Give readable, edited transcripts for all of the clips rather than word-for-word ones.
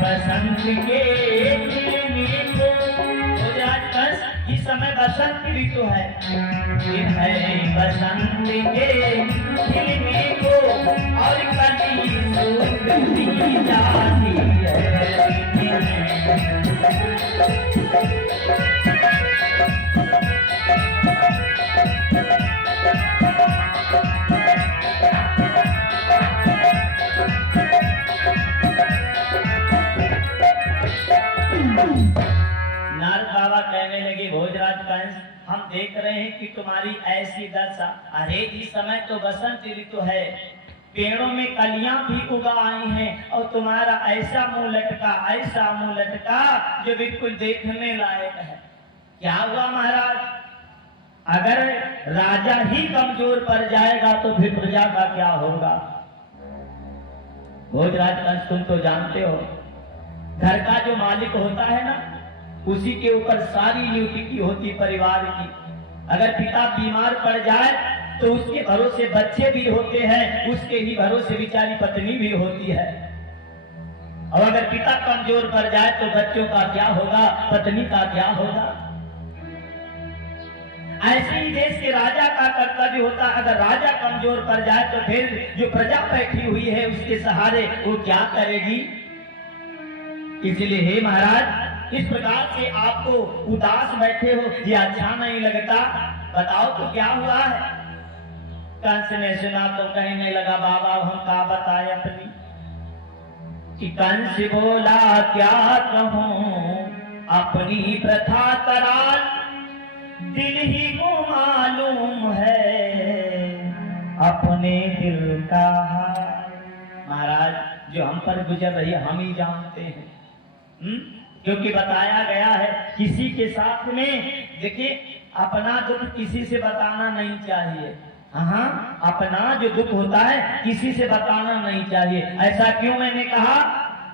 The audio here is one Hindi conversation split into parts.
बसंत के इस समय बसंत ऋतु है, बसंत के खिलने को और कली सूखती जाती है। नारद बाबा कहने लगे, भोजराज कंस, हम देख रहे हैं कि तुम्हारी ऐसी दशा। अरे इस समय तो बसंत ऋतु है, पेड़ों में कलियां भी उगा आई हैं और तुम्हारा ऐसा मुंह लटका जो बिल्कुल देखने लायक है। क्या हुआ महाराज? अगर राजा ही कमजोर पड़ जाएगा तो फिर प्रजा का क्या होगा? भोजराज कंस, तुम तो जानते हो, घर का जो मालिक होता है ना, उसी के ऊपर सारी ड्यूटी होती परिवार की। अगर पिता बीमार पड़ जाए तो उसके भरोसे बच्चे भी होते हैं, उसके ही भरोसे बेचारी पत्नी भी होती है। और अगर पिता कमजोर पड़ जाए तो बच्चों का क्या होगा, पत्नी का क्या होगा? ऐसे ही देश के राजा का कर्तव्य होता, अगर राजा कमजोर पड़ जाए तो फिर जो प्रजा बैठी हुई है उसके सहारे वो क्या करेगी? इसलिए हे महाराज, इस प्रकार से आपको उदास बैठे हो, ये अच्छा नहीं लगता। बताओ तो क्या हुआ है? कंस ने सुना तो कहने लगा, बाबा हम क्या बताएं अपनी। कि कंस बोला, क्या कहूं अपनी प्रथा कराल, दिल ही को मालूम है अपने दिल का हाल। महाराज, जो हम पर गुजर रही है हम ही जानते हैं, क्योंकि बताया गया है किसी के साथ में, देखिए, अपना दुख किसी से बताना नहीं चाहिए। हाँ, अपना जो दुख होता है किसी से बताना नहीं चाहिए। ऐसा क्यों मैंने कहा?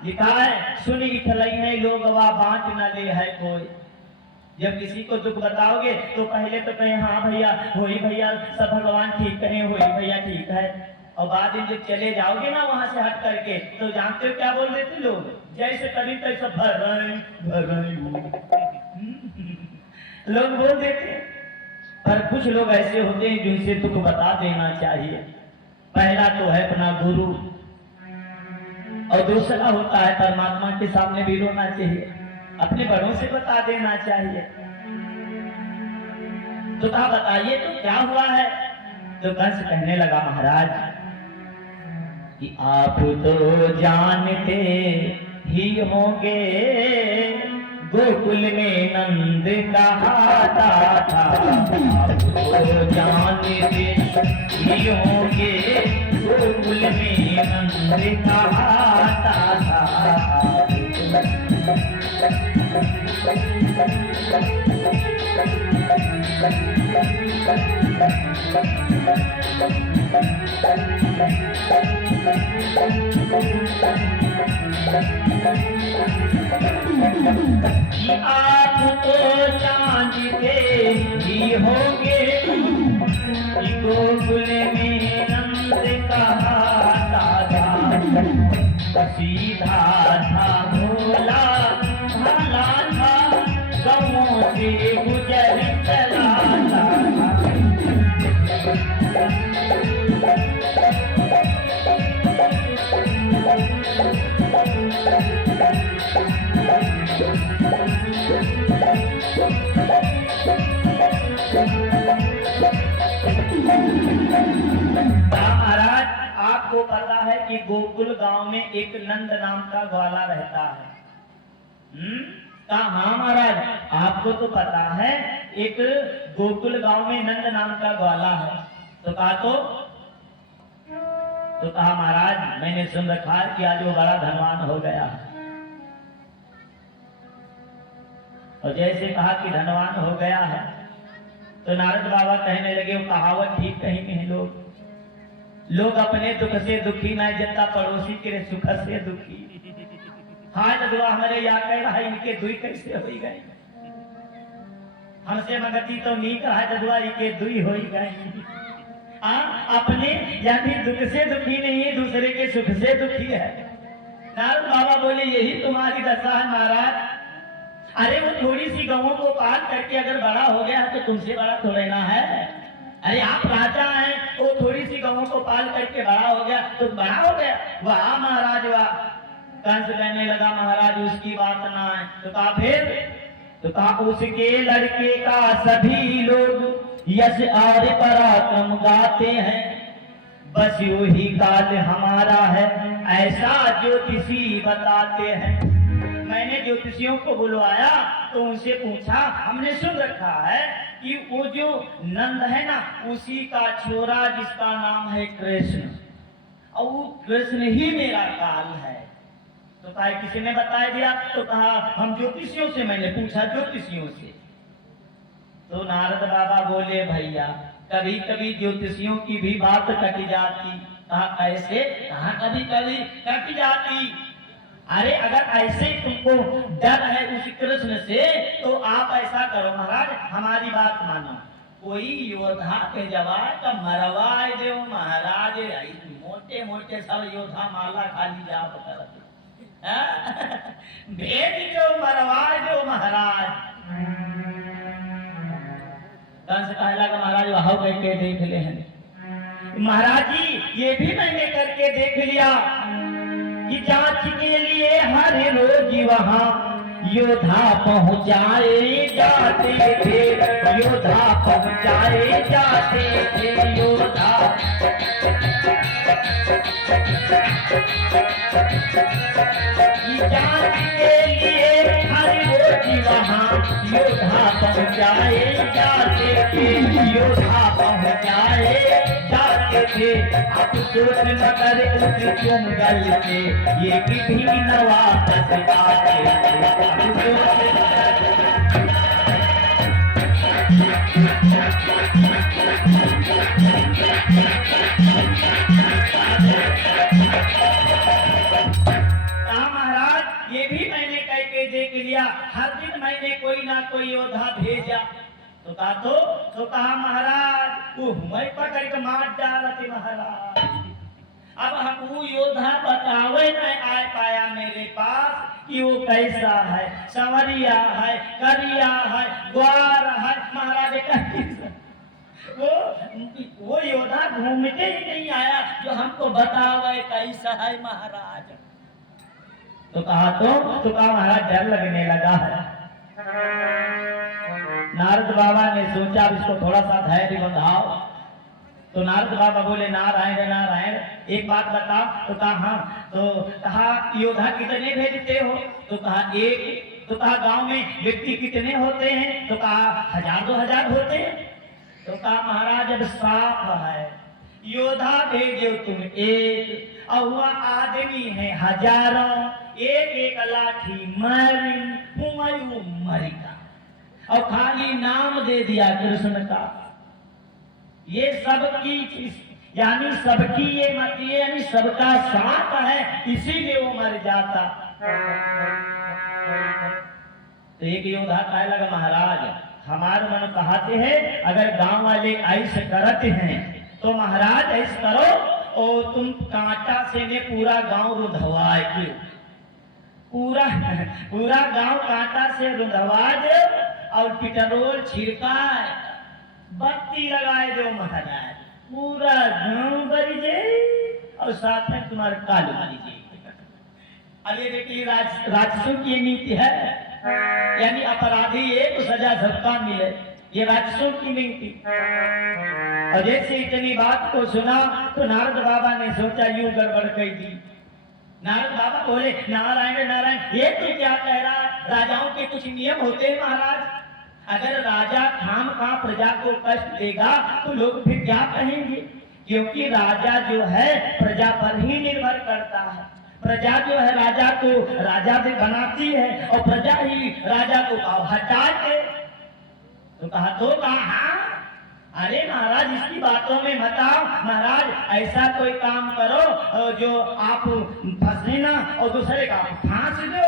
लिखा है, सुन इठलई है लोग वा बांट न ले है कोई। जब किसी को दुख बताओगे तो पहले तो कहे हाँ भैया, वही भैया, सब भगवान ठीक कहे, वही भैया ठीक है। और बाद में जब चले जाओगे ना वहां से हट करके, तो जानते हो क्या बोल देते लोग? जैसे कभी तैसे भर लोग बोल देते। पर कुछ लोग ऐसे होते हैं जिनसे दुख बता देना चाहिए। पहला तो है अपना गुरु, और दूसरा होता है परमात्मा के सामने भी रोना चाहिए, अपने बड़ों से बता देना चाहिए। तो कहा बताइए तो क्या हुआ है? तो कंस कहने लगा, महाराज कि आप तो जानते ही होंगे गोकुल में नंद कहाता था। आप तो जानते ही होंगे गोकुल में नंद कहाता था। आप तो जानते ही होंगे गोकुल में नंद कहाता था। सीधा था, भोला भला था, गमों से गुजर चला था। महाराज, आपको पता है कि गोकुल गांव में एक नंद नाम का ग्वाला रहता है। हाँ महाराज, आपको तो पता है एक गोकुल गांव में नंद नाम का ग्वाला है। तो कहा महाराज, मैंने सुन रखा है कि आज वो बड़ा धनवान हो गया है। और जैसे कहा कि धनवान हो गया है तो नारद बाबा कहने लगे, वो कहावत ठीक कहीं में लोग अपने दुख से दुखी न जनता पड़ोसी के सुख से दुखी। हाँ दुआ हमारे या कह रहा है, इनके दुई कैसे हो गए, हमसे मगती तो नहीं कहा दुआ इनके दुई हो गए। अपने यानी दुख से दुखी नहीं है, दूसरे के के सुख से दुखी है। नारद बाबा बोले यही तुम्हारी दशा है महाराज। अरे वो थोड़ी सी गौओं को पाल करके अगर बड़ा हो गया तो तुमसे बड़ा थोड़े ना है। अरे आप राजा हैं, वो थोड़ी सी गौओं को पाल करके बड़ा हो गया तो बड़ा हो गया। वाह महाराज वाह। कंस कहने लगा महाराज उसकी बात ना है। तो कहा फिर? तो कहा उसके लड़के का सभी लोग यश और पराक्रम गाते हैं, बस वही काल हमारा है ऐसा ज्योतिषी बताते हैं। मैंने ज्योतिषियों को बुलवाया तो उनसे पूछा, हमने सुन रखा है कि वो जो नंद है ना उसी का छोरा जिसका नाम है कृष्ण, और वो कृष्ण ही मेरा काल है। तो कहा किसी ने बता दिया? तो कहा हम ज्योतिषियों से, मैंने पूछा ज्योतिषियों से। तो नारद बाबा बोले भैया कभी कभी ज्योतिषियों की भी बात कट जाती। कहा ऐसे? कहा कभी कभी कट जाती। अरे अगर ऐसे तुमको डर है उस कृष्ण से तो आप ऐसा करो महाराज, हमारी बात मानो, कोई योद्धा के जवाब का मरवाए दो महाराज। मोटे मोटे सब योद्धा माला खाली जाप करते भेज दो, मरवाए दो महाराज। कंस कहला का महाराज वह करके देख ले हैं। महाराज जी ये भी मैंने करके देख लिया कि जांच के लिए हर रोज वहां योद्धा पहुंचाए जाते थे, योद्धा पहुंचाए जाते थे, योद्धा जांच के लिए हर रोज वहां योद्धा पहुंचाए जाते थे, योद्धा पहुंचाए जाते थे। अब सोच न कर उस जंगल से ये भी नवा बातें महाराज ये भी मैंने कह के देख लिया। हर दिन मैंने कोई ना कोई योद्धा भेजा। तो कहा महाराज वो मैं पकड़ के मार डालते महाराज। अब हम वो योद्धा बतावे न आ पाया मेरे पास कि वो कैसा है, संवरिया है, करिया है, ग्वार है महाराज। वो योद्धा घूमते ही नहीं आया जो हमको बतावे कैसा है महाराज। तो कहा महाराज डर लगने लगा है। नारद बाबा ने सोचा इसको थोड़ा सा धैर्य बंधाओ। तो नारद बाबा बोले नारायण नारायण एक बात बता। तो कहा हाँ। तो कहा योद्धा कितने भेजते हो? तो कहा एक। तो कहा गांव में व्यक्ति कितने होते हैं? तो कहा 1000-2000 होते हैं। तो कहा महाराज अब साफ है, योद्धा भेजो तुम एक और वह आदमी है हजारों, एक एक लाठी मरेगा और खाली नाम दे दिया कृष्ण का। ये सबकी यानी सबकी ये मत यानी सबका साथ है इसीलिए वो मर जाता। तो एक योद्धा कहने लगा महाराज हमारे मन कहते हैं अगर गांव वाले ऐसे करते हैं तो महाराज ऐसे करो और तुम कांटा से ने पूरा गांव रुधवाए दो, पूरा गांव कांटा से रुधवा दो और पेट्रोल छिड़काए बत्ती लगाए दो महाराज, पूरा गांव भर जाए और साथ में तुम्हारे काल मारी जाए। अरे देखिए राजसों की नीति है, यानी अपराधी एक सजा सबका मिले, ये राजसों की नीति। और जैसे इतनी बात को सुना तो नारद बाबा ने सोचा यूं गड़बड़ कर दी। नारद बाबा बोले नारायण नारायण ये तो क्या कह रहा है, राजाओं के कुछ नियम होते हैं महाराज। अगर राजा खाम खा प्रजा को कष्ट देगा तो लोग फिर क्या कहेंगे, क्योंकि राजा जो है प्रजा पर ही निर्भर करता है। प्रजा जो है राजा को राजा भी बनाती है और प्रजा ही राजा को हटाते। तो कहा अरे महाराज इसकी बातों में मत आओ, महाराज ऐसा कोई काम करो जो आप फंसे ना और दूसरे का फांस दो।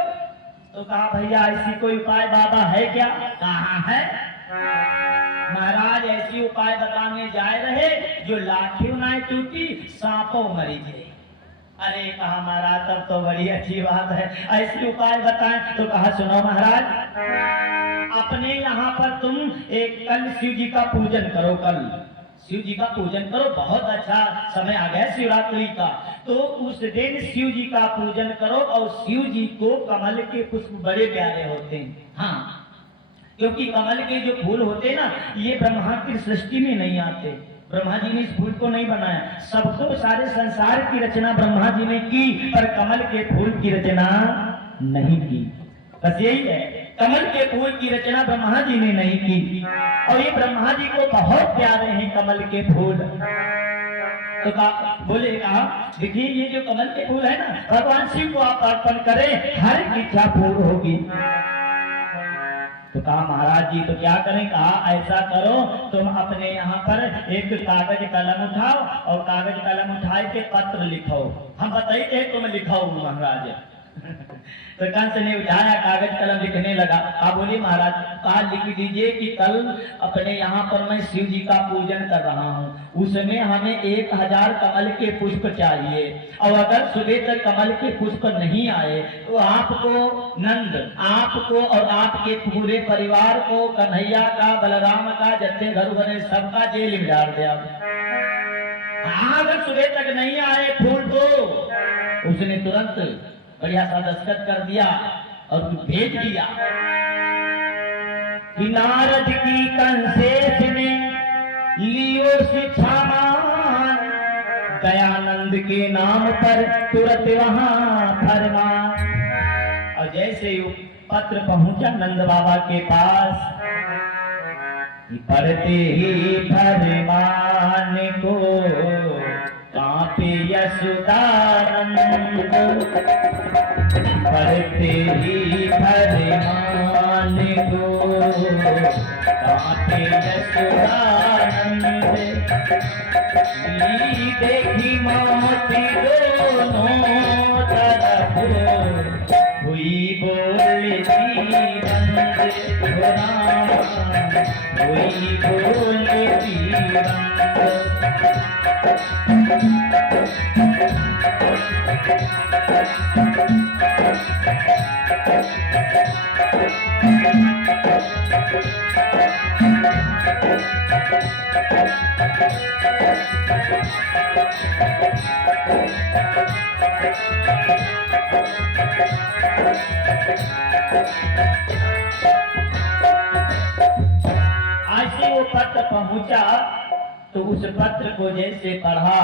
तो कहा भैया ऐसी कोई उपाय बाबा है क्या? कहाँ है महाराज, ऐसी उपाय बताने जाए रहे जो लाठी ना टूटी सांपों मरी जाए। अरे कहा महाराज तब तो बड़ी अच्छी बात है, ऐसी उपाय बताएं। तो कहा सुनो महाराज, अपने यहाँ पर तुम एक कल शिव जी का पूजन करो, कल शिव जी का पूजन करो, बहुत अच्छा समय आ गया शिवरात्रि का। तो उस दिन शिव जी का पूजन करो और शिव जी को कमल के पुष्प बड़े प्यारे होते हैं। हाँ, क्योंकि कमल के जो फूल होते हैं ना, ये ब्रह्मा की सृष्टि में नहीं आते। ब्रह्मा जी ने इस फूल को नहीं बनाया, सबको सारे संसार की रचना ब्रह्मा जी ने की, पर कमल के फूल की रचना नहीं की। बस यही है, कमल के फूल की रचना ब्रह्मा जी ने नहीं की। और ये ब्रह्मा जी को बहुत प्यारे हैं कमल के फूल। तो कहा देखिए ये जो कमल के फूल है ना, भगवान शिव को आप अर्पण करें, हर इच्छा पूर्ण होगी। तो कहा महाराज जी तो क्या करें? कहा ऐसा करो, तुम अपने यहाँ पर एक कागज कलम उठाओ और कागज कलम उठाए के पत्र लिखो। हम बताइए तुम लिखो महाराज। तो कंस ने उठाया कागज कलम लिखने लगा। आप बोले महाराज, कहा लिख दीजिए कि कल अपने यहाँ पर मैं शिव जी का पूजन कर रहा हूँ, उसमें हमें 1000 कमल के पुष्प चाहिए, और अगर सुबह तक कमल के पुष्प नहीं आए तो आपको नंद, आपको और आपके पूरे परिवार को, कन्हैया का, बलराम का, जितने घर बने सबका जेल में डाल दिया। अगर सुबह तक नहीं आए फूल तो उसने तुरंत बढ़िया सा दस्तखत कर दिया और भेज दिया। नारद की कंसेश ने लियो शिक्षा मान, दयानंद के नाम पर तुरंत वहां फरमान। और जैसे पत्र पहुंचा नंद बाबा के पास, पढ़ते ही फरमान को कांपे यशोदानंद, पढ़ते ही फरमान को कांपे यशोदानंद। देखी मोती दोनों तरफ हुई बोलती बंद, हुई बोलती बंद। ऐसे वो पत्र पहुंचा तो उस पत्र को जैसे पढ़ा,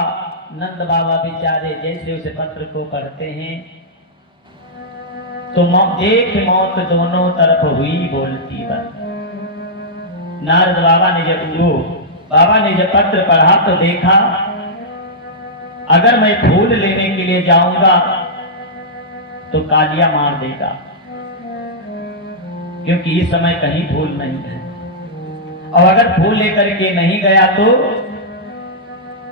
नंद बाबा बेचारे जैसे उस पत्र को पढ़ते हैं तो देख मौत दोनों तरफ हुई बोलती बंद। नारद बाबा ने जब पत्र पढ़ा तो देखा अगर मैं फूल लेने के लिए जाऊंगा तो कालिया मार देगा, क्योंकि इस समय कहीं फूल नहीं है, और अगर फूल लेकर के नहीं गया तो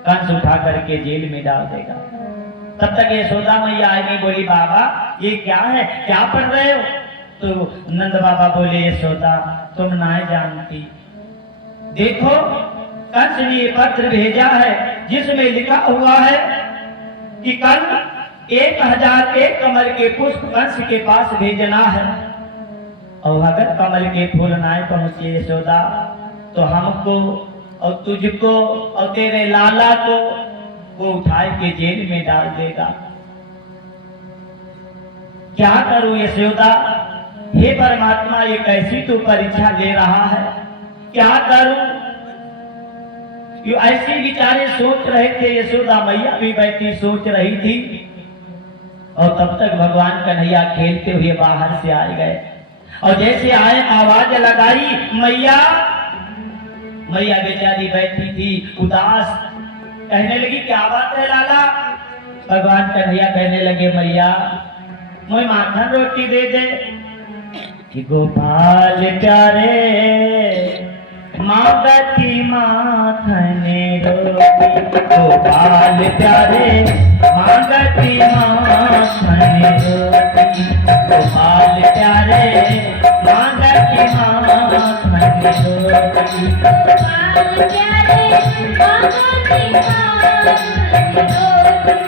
कंस उठा करके जेल में डाल देगा। तब तक यशोदा मैया आई नहीं, बोली बाबा ये क्या है, क्या पढ़ रहे हो? तो नंद बाबा बोले यशोदा तुम ना जानती, देखो कंस ने ये पत्र भेजा है जिसमें लिखा हुआ है कि कल 1001 कमल के पुष्प कंस के पास भेजना है, और अगर कमल के फूल ना पहुंचे यशोदा तो हमको और तुझको और तेरे लाला को वो उठाए के जेल में डाल देगा। क्या करूं यशोदा? हे परमात्मा ये कैसी तू परीक्षा ले रहा है, क्या करूं? ये ऐसे विचारे सोच रहे थे, यशोदा मैया भी बैठी सोच रही थी, और तब तक भगवान कन्हैया खेलते हुए बाहर से आए गए, और जैसे आए आवाज लगाई मैया। मैया बेचारी बैठी थी उदास, कहने लगी क्या बात है लाला? भगवान कन्हैया कहने लगे मैया मैं माखन रोटी दे दे। कि गोपाल प्यारे मांगती माखन रोटी, गोपाल प्यारे मांगती माखन रोटी, गोपाल प्यारे मांगती माखन रोटी, गोपाल प्यारे मांगती माखन रोटी।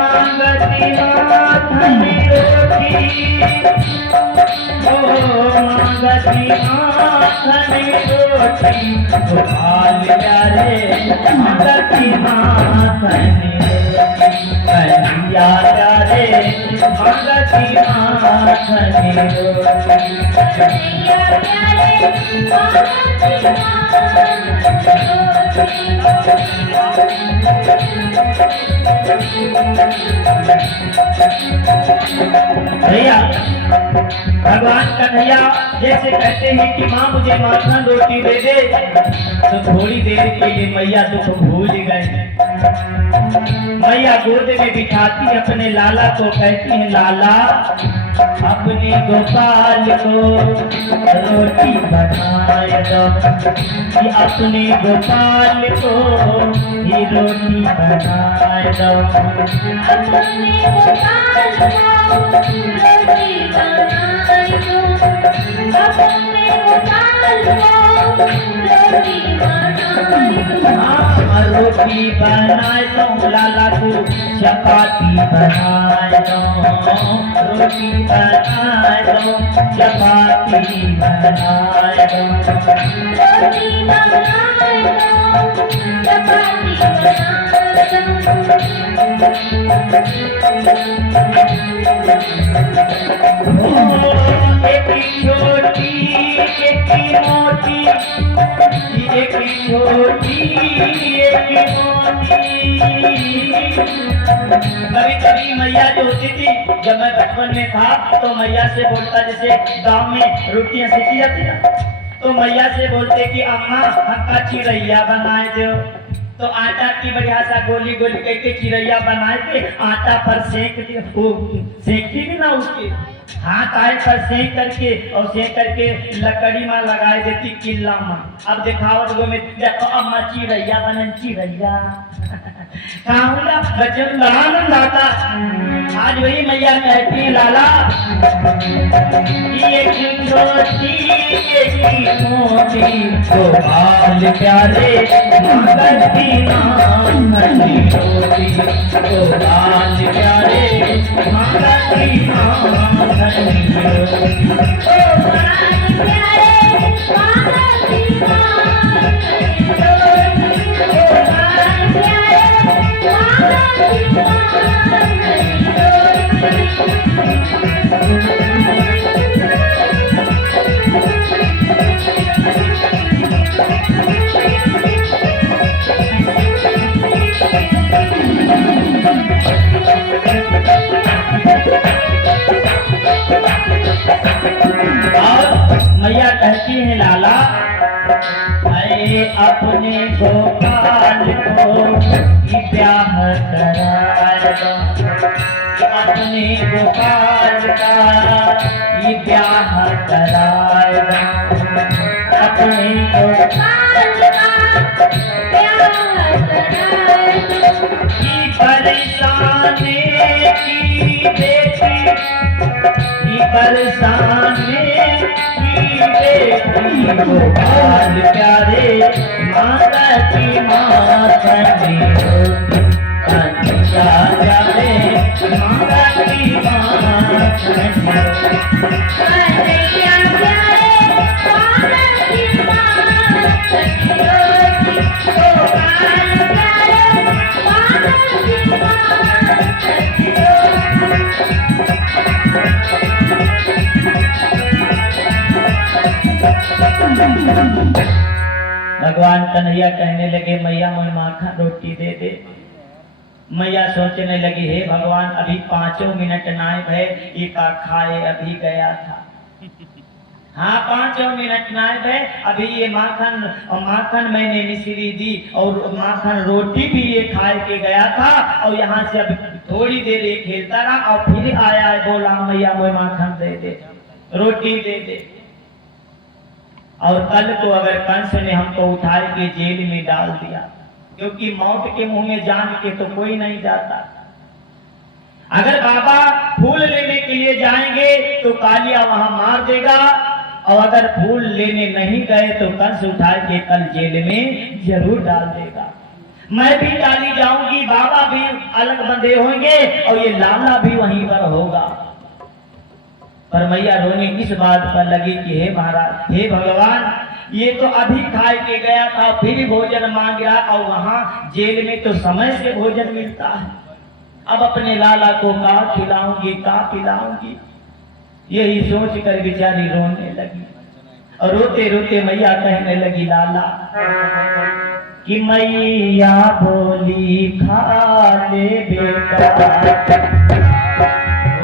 मांगती माखन रोटी, ओ मांगती माखन रोटी, गोपाल प्यारे मांगती माखन रोटी, कन्हैया प्यारे मांगती माखन रोटी, कन्हैया प्यारे मांगती भैया भगवान कन्हैया जैसे कहते हैं कि माँ मुझे माखन रोटी दे दे, तो थोड़ी देर के लिए मैया दुख भूल गए। मैया गोद में बिठाती अपने लाला को, कहती है लाला अपने गोपाल को रोटी बनाए दो, कि अपने गोपाल को ही रोटी बनाए दो, अपने गोपाल को रोटी बनाए दो, अपने गोपाल को रोटी बनाए दो, रोटी बनाए दो लाला को, चपाती बनाए दो, रोटी बनाए दो, चपाती बनाए दो, रोटी बनाए दो, चपाती एक छोटी एक मोटी, एक छोटी एक मोटी। कभी कभी मैया जो होती थी, जब मैं बचपन में था तो मैया से बोलता, जैसे गांव में रोटियां सेकी जाती ना, तो मैया से बोलते कि अम्मा हमका चिरैया बनाए दो, तो आटा की बढ़िया सा गोली गोली करके चिरैया बनाए के आटा पर सेक दिए, वो सेकती भी ना उसके हाथ आए पर सेक करके, और सेक करके लकड़ी में लगाए देती किल्ला में। अब दिखावट गो में देखो अम्मा चिरैया बनन चिरैया खाऊंगा बच्चों बड़ा आनंद आता। आज वही मैया कहती है लाला एक छोटी एक मोटी, गोपाल प्यारे मांगती माखन रोटी, गोपाल प्यारे मांगती माखन रोटी, गोपाल प्यारे मांगती माखन रोटी, गोपाल प्यारे मांगती माखन मैया कहती है लाला मैं अपने गोपाल को ब्याह कराए दो, अपने गोपाल का ये ब्याह कराए दो, अपने गोपाल का ब्याह कराए दो, की परेशानी की बेटी, की परेशानी गोपाल प्यारे मांगती माखन रोटी, कन्हैया प्यारे मांगती माखन रोटी, कन्हैया प्यारे मांगती माखन रोटी, गोपाल प्यारे मांगती माखन रोटी। भगवान कन्हैया कहने लगे मैया मुझे माखन रोटी दे दे। मैया सोचने लगी हे भगवान अभी 5 मिनट नाय भय, एक खाए अभी गया था। हाँ 5 मिनट नाय भय, अभी ये माखन मैंने मिश्री दी और माखन रोटी भी ये खाए के गया था, और यहाँ से अभी थोड़ी देर ये खेलता रहा और फिर आया बोला मैया मुझे माखन दे दे, रोटी दे दे। और कल को अगर कंस ने हमको उठा के जेल में डाल दिया, क्योंकि मौत के मुंह में जान के तो कोई नहीं जाता। अगर बाबा फूल लेने के लिए जाएंगे तो कालिया वहां मार देगा, और अगर फूल लेने नहीं गए तो कंस उठा के कल जेल में जरूर डाल देगा। मैं भी डाली जाऊंगी, बाबा भी अलग बंधे होंगे और ये लाला भी वहीं पर होगा। पर मैया रोने इस बात पर लगी कि हे महाराज, हे भगवान, ये तो अभी खा के गया था, फिर भोजन मांग रहा, और वहां जेल में तो समय से भोजन मिलता है। अब अपने लाला को का खिलाऊंगी, का पिलाऊंगी, यही सोच कर बेचारी रोने लगी। और रोते रोते मैया कहने लगी लाला कि मैया बोली खा ले बेटा,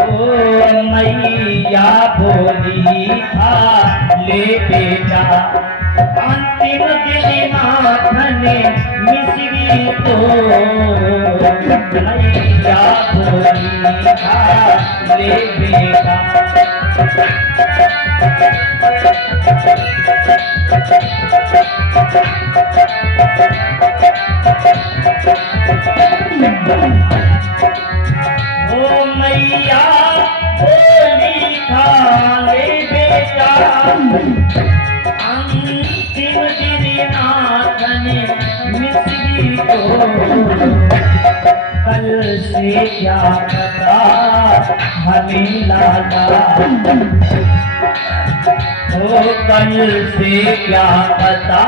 ओ मैया बोली खा ले बेटा, अंतिम दिन नाथन मिश्री तो मैया बोली खा ले बेटा। ओ मैया बोली खा ले बेटा, अंतिम दिन नाथन मिश्री को, कल से क्या पता हमें लाला, ओ कल से क्या पता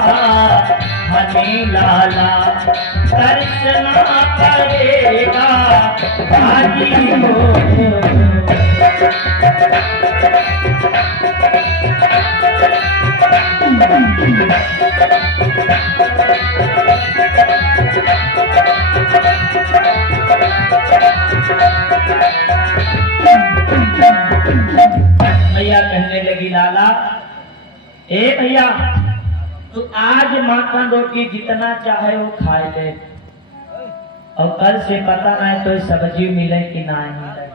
हमें लाला, दर्शना करेगा भागी हो। भैया कहने लगी लाला, ए भैया तू आज माखन रोटी जितना चाहे वो खा ले, और कल से पता नहीं तो सब्जी मिले कि ना मिले।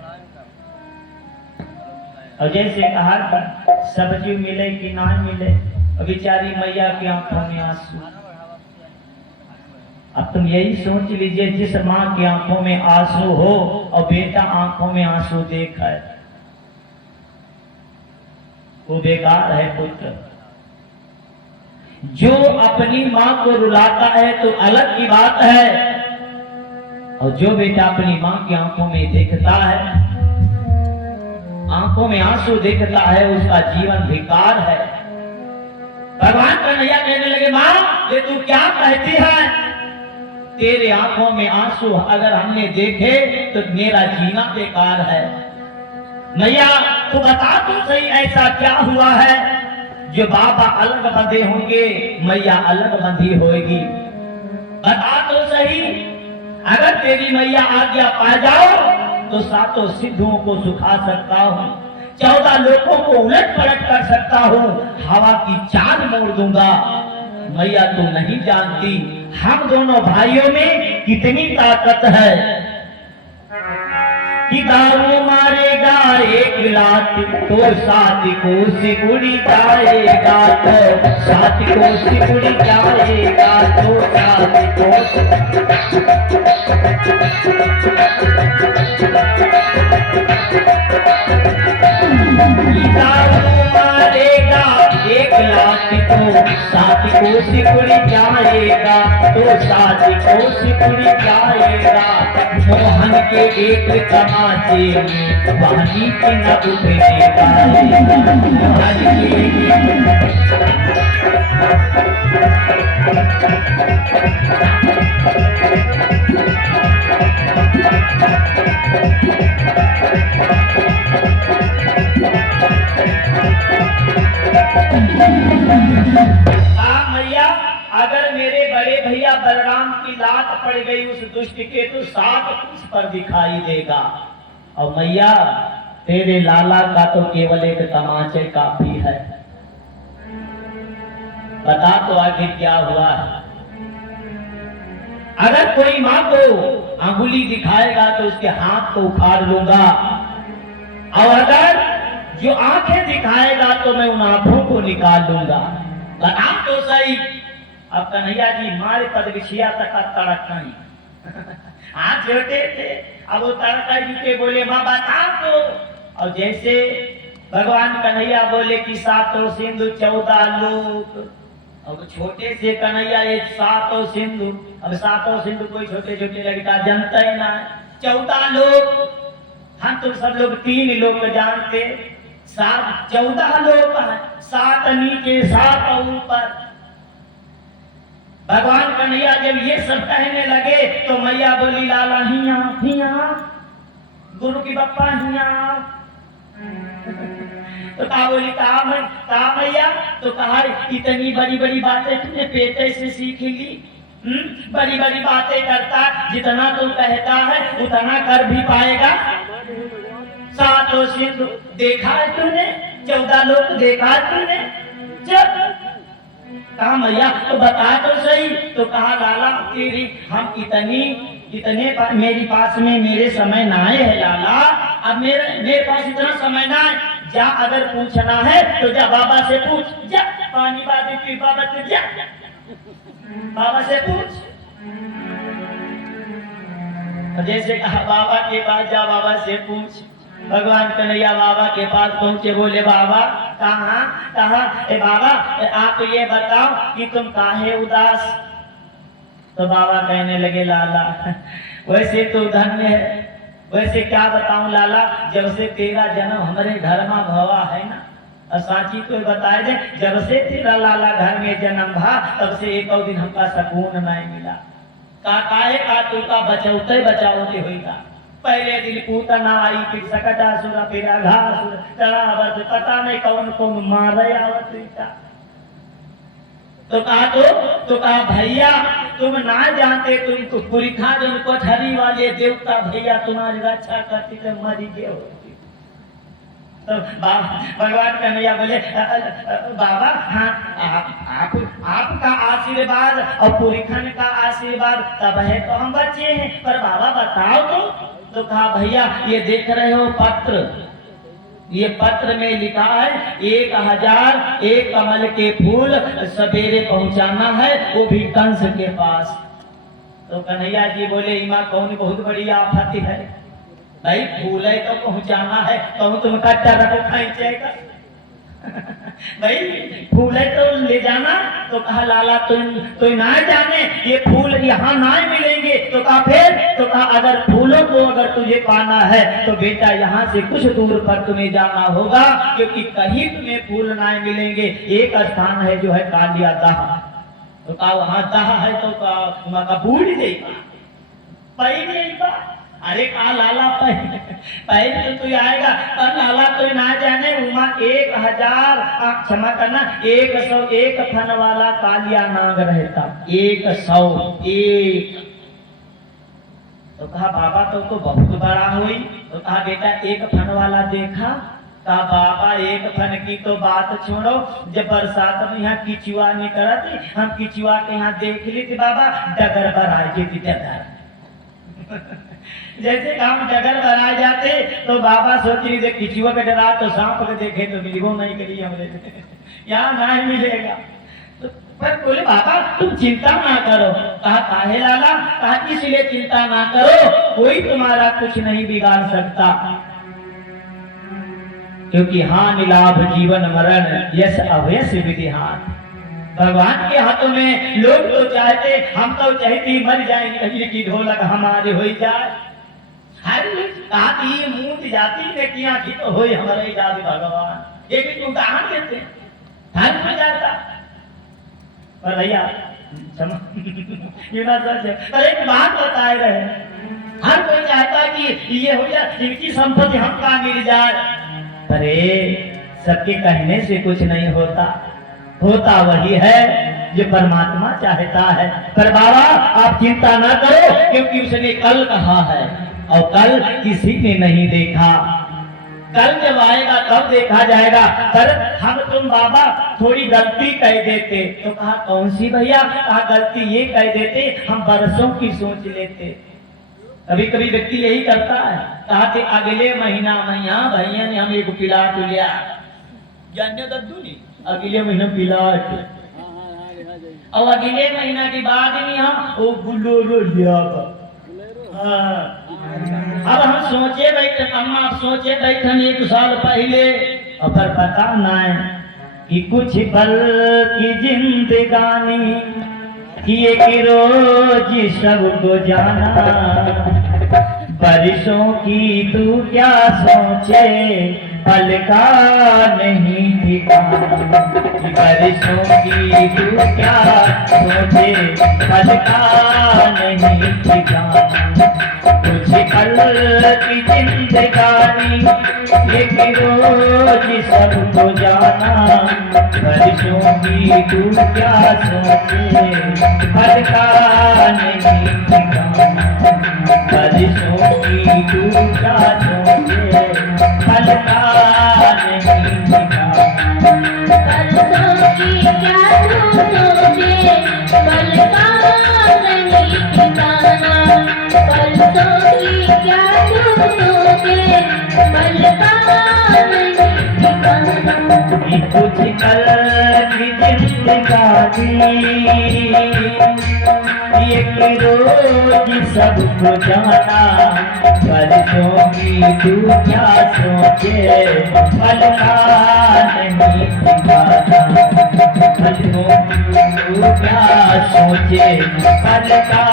और जैसे कहा सब्जी मिले कि ना मिले, बेचारी मैया की आंखों में आंसू। अब तुम यही सोच लीजिए, जिस माँ की आंखों में आंसू हो और बेटा आंखों में आंसू देखा है, वो बेकार है पुत्र। जो अपनी माँ को रुलाता है तो अलग की बात है, और जो बेटा अपनी माँ की आंखों में देखता है, आंखों में आंसू देखता है, उसका जीवन बेकार है। भगवान कन्हैया कहने लगे, माँ ये तू क्या कहती है? तेरे आंखों में आंसू अगर हमने देखे तो मेरा जीना बेकार है। मैया तू बता तो सही, ऐसा क्या हुआ है जो बाबा अलग बंधे होंगे, मैया अलग बंधी होगी? बता तो सही। अगर तेरी मैया आज्ञा पा जाओ तो सातों सिद्धों को सुखा सकता हूँ, 14 लोगों को उलट पलट कर सकता हूँ, हवा की चांद मोड़ दूंगा। मैया तू नहीं जानती हम दोनों भाइयों में कितनी ताकत है कि दारू मारेगा एक लात तो 7 को सिकुड़ी जाएगा, तो 7 को सिकुड़ी जाएगा, तो 7 को दारू मारेगा एक लात तो 7 को सिकुड़ी जाएगा, तो 7 को सिकुड़ी जाएगा। मोहन के एक तमाचे में वाणी की न उठने पाएगा, मोहन मैया अगर मेरे बड़े भैया बलराम की लात पड़ गई उस दुष्ट के तो 7 उस पर दिखाई देगा, और मैया तेरे लाला का तो केवल एक तमाचे काफी है। बता तो आखिर क्या हुआ है? अगर कोई माँ को अंगुली दिखाएगा तो उसके हाथ को उखाड़ लूंगा, और अगर जो आंखें दिखाएगा तो मैं उन आंखों को निकाल लूंगा। बता तो सही। अब कन्हैया जी मारे पदगिछिया तक तड़क नहीं हाथ जोड़ते थे, अब वो तड़का जी के बोले माँ बता तो। और जैसे भगवान कन्हैया बोले कि 7 सिंधु 14 लोक, अब छोटे से कन्हैया ये सातों सिंधु, अब सातों सिंधु कोई छोटे छोटे लड़का जानता ही ना, 14 लोग, हम तुम सब लोग 3 लोग जानते, 14 लोग हैं, 7 नीचे 7 ऊपर। भगवान कन्हैया जब ये सब कहने लगे तो मैया बोली लाला हिया हिया, गुरु की बप्पा हिया। तो कहा बोली कहा मैया, तो कहा इतनी बड़ी बड़ी बातें तुमने पेटे से सीख ली, बड़ी बड़ी बातें करता, जितना तू कहता है उतना कर भी पाएगा। 7 सिंधु देखा है तूने, 14 लोग देखा है तूने, जब कहा मैया तो बता तो सही। तो कहा लाला तेरी हम इतने मेरी पास में मेरे समय ना है लाला, अब मेरे पास इतना समय ना है, जा अगर पूछना है तो जा बाबा से पूछ, जा पानी बाजी की बाबा से जा, बाबा से पूछ। जैसे कहा बाबा के पास जा, बाबा से पूछ। भगवान कन्हैया बाबा के पास पहुंचे, बोले बाबा कहा ए बाबा आप ये बताओ कि तुम काहे उदास। तो बाबा कहने लगे लाला वैसे तो धन्य है, वैसे क्या बताऊं लाला, जब से तेरा जन्म हमारे घर में भवा है ना, और साची तो बताए दे, जब से तेरा लाला घर में जन्म भा तब से एक दिन हमका सकून नहीं मिला। काहे का तू का बचौते बचाओते होगा। पहले दिन पूतना आई, फिर सकटासुर, फिर अघासुर, तड़ावत, पता नहीं कौन कौन मारे आवत था। तो कहा भैया तुम ना जानते, तुमको पुरिखा जो कोठरी वाले देवता भैया तुम्हारी रक्षा करती तो मरी गए होती। तो भगवान कन्हैया बोले बाबा हाँ आपका आशीर्वाद और पुरिखन का आशीर्वाद तब है तो हम बच्चे हैं, पर बाबा बताओ तो कहा भैया ये देख रहे हो पत्र, ये पत्र में लिखा है 1001 कमल के फूल सवेरे पहुंचाना है, वो भी कंस के पास। तो कन्हैया जी बोले इमा कौन बहुत बड़ी आफत है भाई, फूल है तो पहुंचाना है, कहूँ तुम कच्चा रखो खाएगा भाई, फूल है तो ले जाना। तो कहा लाला तुम ना जाने ये फूल यहाँ ना मिलेंगे। तो कहा फिर, तो कहा अगर फूलों को अगर तुझे पाना है तो बेटा यहाँ से कुछ दूर पर तुम्हें जाना होगा, क्योंकि कहीं तुम्हें फूल ना मिलेंगे। एक स्थान है जो है कालिया दाह। तो कहा वहां दाह है तो कहा बूढ़ जाएगा पहले। अरे कहा लाला पहले तो तू आएगा, पर लाला तो ना जाने उमा 1000 क्षमा करना 101 फन वाला कालिया नाग रहता, 101। तो कहा बाबा तो बहुत बड़ा हुई। तो कहा बेटा 1 फन वाला देखा। कहा बाबा 1 फन की तो बात छोड़ो, जब बरसात में यहाँ किचुआ निकला थी, हम किचुआ के यहाँ देख ली थी बाबा, डगर पर आ गई थी डगर जैसे हम डगर बना जाते तो बाबा सोच रही थे किचुआ का डरा तो सांप को देखे तो मिलबो नहीं करी हमने यहाँ नहीं मिलेगा। तो पर बोले बाबा तुम चिंता ना करो। कहा काहे लाला? कहा इसलिए चिंता ना करो, कोई तुम्हारा कुछ नहीं बिगाड़ सकता, क्योंकि हानि लाभ जीवन मरण यश अवयस विधिहान। भगवान के हाथों में। लोग तो चाहते, हम तो चाहते मर जाए लेकिन ढोलक हमारे हो जाए। ये मूत जाति ने किया कि तो हो हमारे जाति भगवान। एक भी उदाहरण देते हर हो जाता। पर भैया ये बात सच है। पर एक बात बताए रहे, हर कोई चाहता कि ये हो जाए, इनकी संपत्ति हमका मिल जाए। अरे सबके कहने से कुछ नहीं होता, होता वही है जो परमात्मा चाहता है। पर बाबा आप चिंता ना करो, क्योंकि उसने कल कहा है और कल किसी ने नहीं देखा। कल जब आएगा तब देखा जाएगा। पर हम तुम बाबा थोड़ी गलती कह देते। तो कहा कौन सी भैया? कहा गलती ये कह देते, हम बरसों की सोच लेते। कभी कभी व्यक्ति यही करता है। कहा कि अगले महीना भैया ने हम एक पिलाट लिया, जानिए दद्दू नहीं, अगले महीना पिलाट, और अगले महीना के बाद में हम वो बुलोरो लिया। अब हम सोचे बैठे, अम्मा सोचे बैठन 1 साल पहले, और फिर पता नहीं कि कुछ पल की जिंदगानी कि एक रोज सबको जाना, बरसों की तू क्या सोचे पल का नहीं ठिकाना, बरसों की तू क्या सोचे पल का नहीं ठिकाना, कुछ पल की जिंदगानी एक रोज सबको जाना, बरसों की तू क्या सोचे पल का नहीं ठिकाना, बरसों की तू क्या सोचे पल का नहीं ठिकाना, बरसों की क्या तू सोचे पल का नहीं ठिकाना, बरसों की क्या तू सोचे पल का नहीं ठिकाना, कुछ पल की जिंदगानी एक रोज सबको जाना, बरसों की तू क्या सोचे पल का नहीं ठिकाना, बरसों की तू क्या सोचे पल का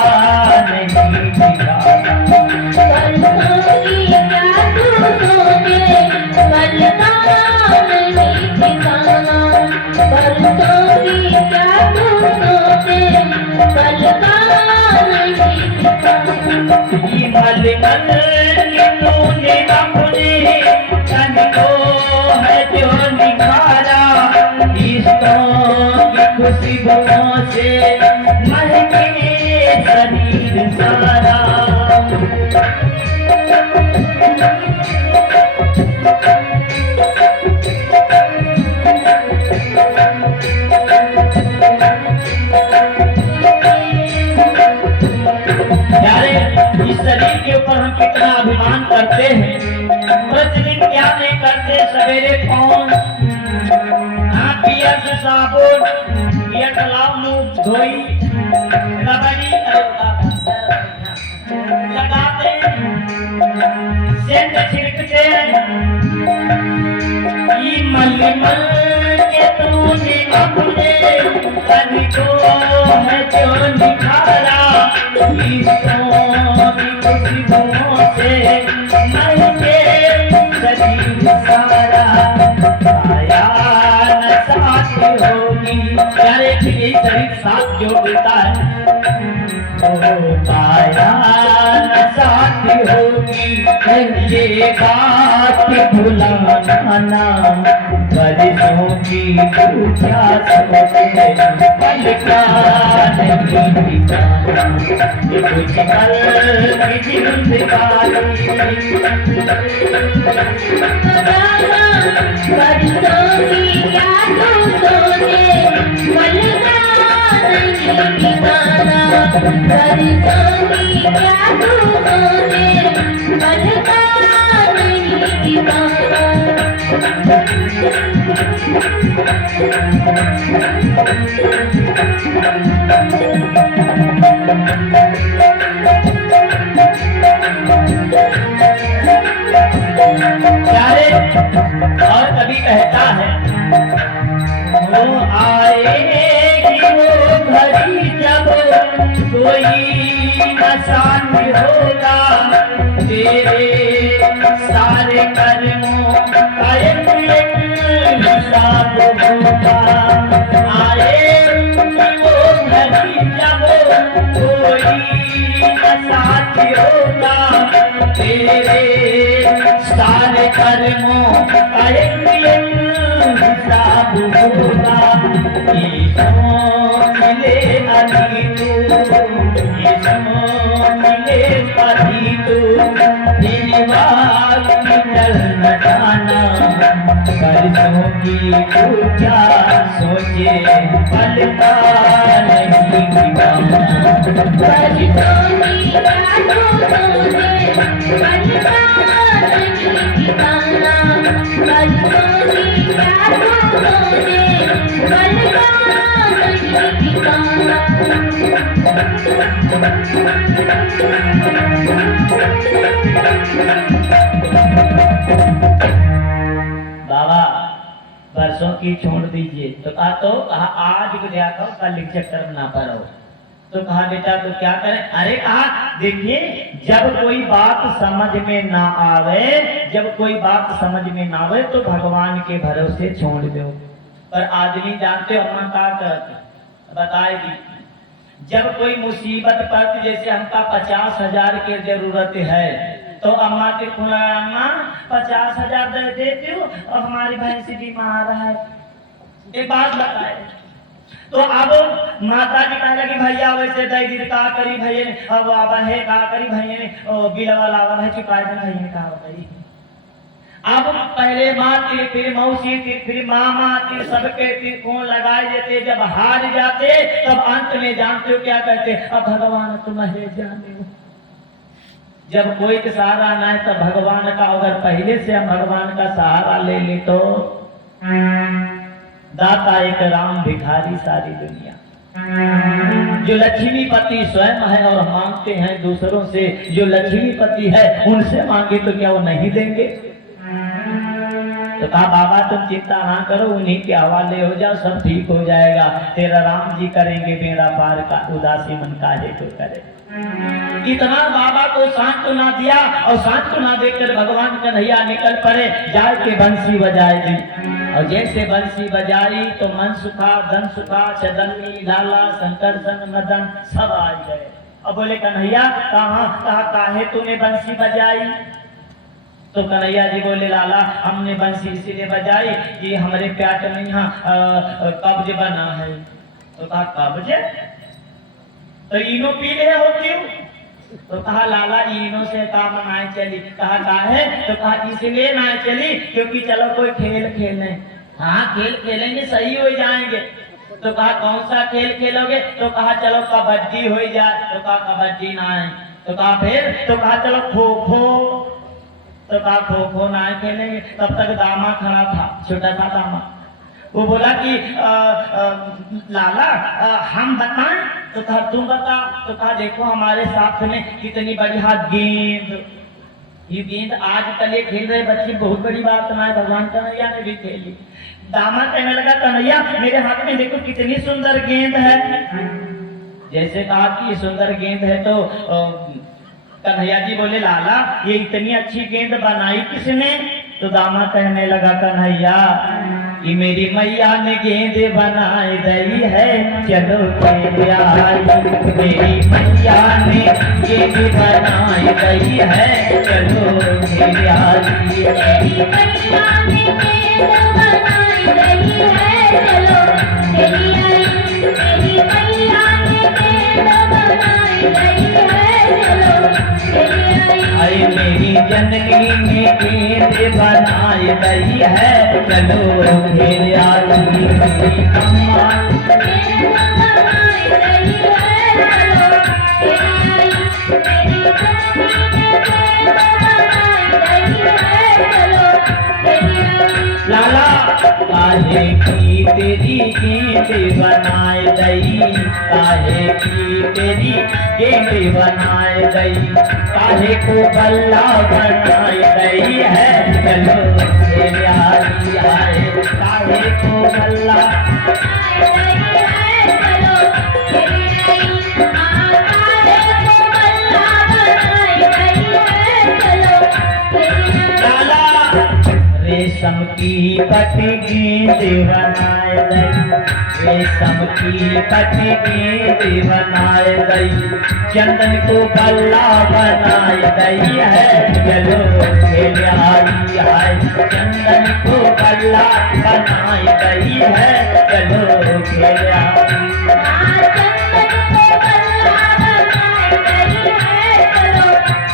नहीं ठिकाना, बरसों की क्या तू सोचे पल का नहीं ठिकाना, बरसों की क्या तू सोचे पल का नहीं ठिकाना, मल के तूने अपने तन को है जो निखारा, इश्कों की खुशबुओं से महके शरीर सारा, शरीर के ऊपर हम कितना अभिमान करते हैं, प्रतिदिन क्या नहीं करते, सवेरे फोन हाथ पिया से साबुन या तालाब मुंह धोई रबड़ी लगाते सेंट छिड़कते मल के तूने अपने तन को है जो निखारा, खुशबुओं से महके शरीर सारा, आया न साथ होगी यार एक शरीर साथ जो देता है, आया न साथ होगी ये बात भुलाना, बरसों की तू क्या सोचे पल का नहीं ठिकाना, कुछ पल की जिंदगानी बरसों की क्या तू सोचे पल का नहीं ठिकाना, बरसों की क्या तू सोचे पल का नहीं ठिकाना, और कभी कहता है वो आएगी वो घड़ी जब कोई न साथ होगा, तेरे सारे कर्मों का एक हिसाब होगा, आएगी वो घड़ी जब कोई न साथ होगा, तेरे सारे कर्मों का एक हिसाब होगा, मिले अभी तू मिले अभी तू बात चल न जाना, बरसों की तू क्या सोचे पल का नहीं ठिकाना, बरसों की क्या तू सोचे पल का नहीं ठिकाना, बरसों की क्या तू सोचे पल का नहीं ठिकाना, बाबा बरसों की छोड़ दीजिए। तो कहा आज गुजरा करो, कल चक्कर ना पड़ो। तो कहा बेटा तो क्या करें? अरे कहा देखिए, जब कोई बात समझ में ना आवे, जब कोई बात समझ में ना आवे तो भगवान के भरोसे छोड़ दो। पर आदमी जानते हो अम्मा क्या करते बताएगी, जब कोई मुसीबत पड़ती, जैसे हमका 50,000 की जरूरत है, तो अम्मा के खुला अम्मा 50,000 दे देती हूँ और हमारी भैंस बीमार है, एक बात बताए। तो अब माता जी कहने लगी भैया वैसे दी का करी भैया, अब आवा है का करी भैया ने बिल वाला आवा है चुकाए भैया ने कहा बताइए। अब पहले माँ थी, फिर मौसी थी, फिर मामा थी, सबके फिर कौन लगाए देते, जब हार जाते तब अंत में जानते हो क्या कहते, अब भगवान तुम्हें जाने। जब कोई का सहारा ना है तो भगवान का, अगर पहले से हम भगवान का सहारा ले ले तो दाता एक राम भिखारी सारी दुनिया। जो लक्ष्मीपति स्वयं है और मांगते हैं दूसरों से, जो लक्ष्मीपति है उनसे मांगे तो क्या वो नहीं देंगे? तो कहा बाबा तुम चिंता ना करो, उन्हीं के हवाले हो जाओ, सब ठीक हो जाएगा, तेरा राम जी करेंगे बेड़ा पार का, उदासी मन काहे को करे। इतना बाबा को सांत्वना दिया और सांत्वना देकर भगवान कन्हैया निकल पड़े, जाए के बंसी बजाए दी। और जैसे बंसी बजाई तो मन सुखा, धन सुखा, चदनी लाला शंकर सन मदन सब आ गए। अब बोले कन्हैया कहा काहे तूने बंसी बजाई? तो कन्हैया जी बोले लाला हमने बंसी इसीलिए बजाई कि हमारे प्याट में यहाँ कब्ज बना है। तो कहा कब्ज? तो इनो पी ले होती हूँ। तो कहा लाला इनो से काम ना चली। कहा काहे? तो कहा इसलिए ना चली क्योंकि चलो कोई खेल खेलें। हाँ खेल खेलेंगे सही हो जाएंगे। तो कहा कौन सा खेल खेलोगे? तो कहा चलो कबड्डी हो जाए। तो कहा कबड्डी ना है। तो कहा फिर? तो कहा चलो खो खो। तो कहा खो खो ना खेलेंगे। तब तक दामा खड़ा था, छोटा था दामा। वो बोला कि लाला हम बताएं? तो कहा तुम बता। तो कहा देखो हमारे साथ में कितनी बढ़िया गेंद, ये गेंद आज कल ये खेल रहे बच्चे, बहुत बड़ी बात ना है, भगवान कन्हैया ने भी खेली। दामा कहने लगा कन्हैया मेरे हाथ में देखो कितनी सुंदर गेंद है। जैसे कहा कि ये सुंदर गेंद है तो कन्हैया जी बोले लाला ये इतनी अच्छी गेंद बनाई किसने? तो दामा कहने लगा कन्हैया कि मेरी मैया ने गेंद बनाई दई है, चलो खेल आई। मेरी मैया ने गेंद बनाई दई है, चलो खेल आई। मेरी मैया ने गेंद बनाई दई है, चलो खेल आई। मेरी मैया ने गेंद बनाई दई है, चलो खेल आई। आई मेरी जननी ने गेंद बनाई दई है, चलो खेल आई। मेरी अम्मा गेंद बनाई दई है, चलो खेल आई। मेरी जननी ने गेंद बनाई दई है, चलो खेल आई। लाला काहे की तेरी गेंद बनाए दई, काहे की तेरी गेंद बनाए दई, काहे को बल्ला बनाए दई है, चलो खेल आई आए। काहे को बल्ला बनाई दई है, चलो खेल आई। काहे को बल्ला बनाई दई है, चलो खेल आई। लाला रेशम की पट्टी गेंद बनाए दई, रेशम की पट्टी गेंद बनाए दई, चंदन को बल्ला बनाए दई है, चलो खेल आई आए। चंदन को बल्ला बनाए दई है, चलो खेल आई। चंदन को बल्ला बनाई दई है, चलो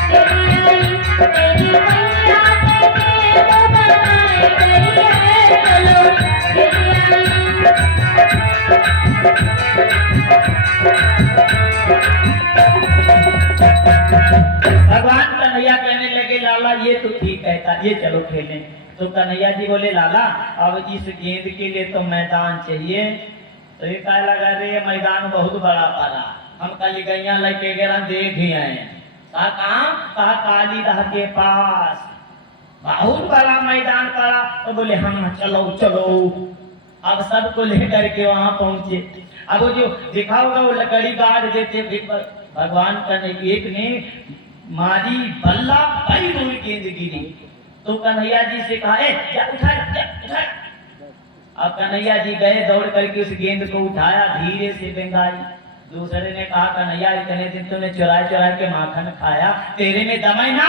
खेल आई। मेरी मैया ने गेंद बनाई दई है, चलो खेल आई। भगवान कन्हैया कहने लगे लाला ये तो ठीक कहता, ये चलो खेलें। तो कन्हैया जी बोले लाला अब इस गेंद के लिए तो मैदान चाहिए। तो ये कह लगा रे ये मैदान बहुत बड़ा पड़ा, हम कल गैया लेके गए देख ही आए। कहा कहाँ? कहा काली राह के पास। बहुत बड़ा मैदान पड़ा। तो बोले हाँ चलो चलो। अब सबको लेकर के वहां पहुंचे। अब वो जो देखा होगा वो लकड़ी गाड़ देते फिर भगवान का एक ने मारी बल्ला बड़ी दूर गेंद गिरी। तो कन्हैया जी से कहा जा उठा जा उठा। अब कन्हैया जी गए दौड़ करके उस गेंद को उठाया धीरे से बेंगाई। दूसरे ने कहा कन्हैया इतने दिन तूने चुरा चुरा के माखन खाया तेरे में दमाई ना।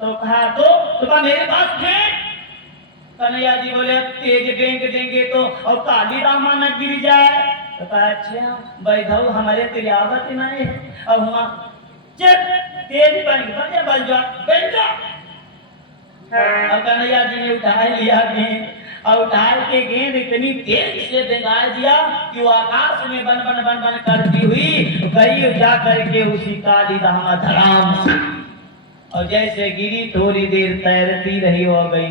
तो कहा तो मेरे पास फेंक। कन्हैया जी बोले तेज फेंक देंगे तो और काली रामा न गिर जाए। तो कहा अच्छा बैधव हमारे तिलावत नहीं है। अब हुआ चल तेज बन जा। अब कन्हैया जी ने उठा लिया गेंद और उठा के गेंद इतनी तेज से बिगाड़ दिया कि वो आकाश में बन बन बन बन करती हुई गई जा करके उसी काली रामा धराम। और जैसे गिरी थोड़ी देर तैरती रही हो गई।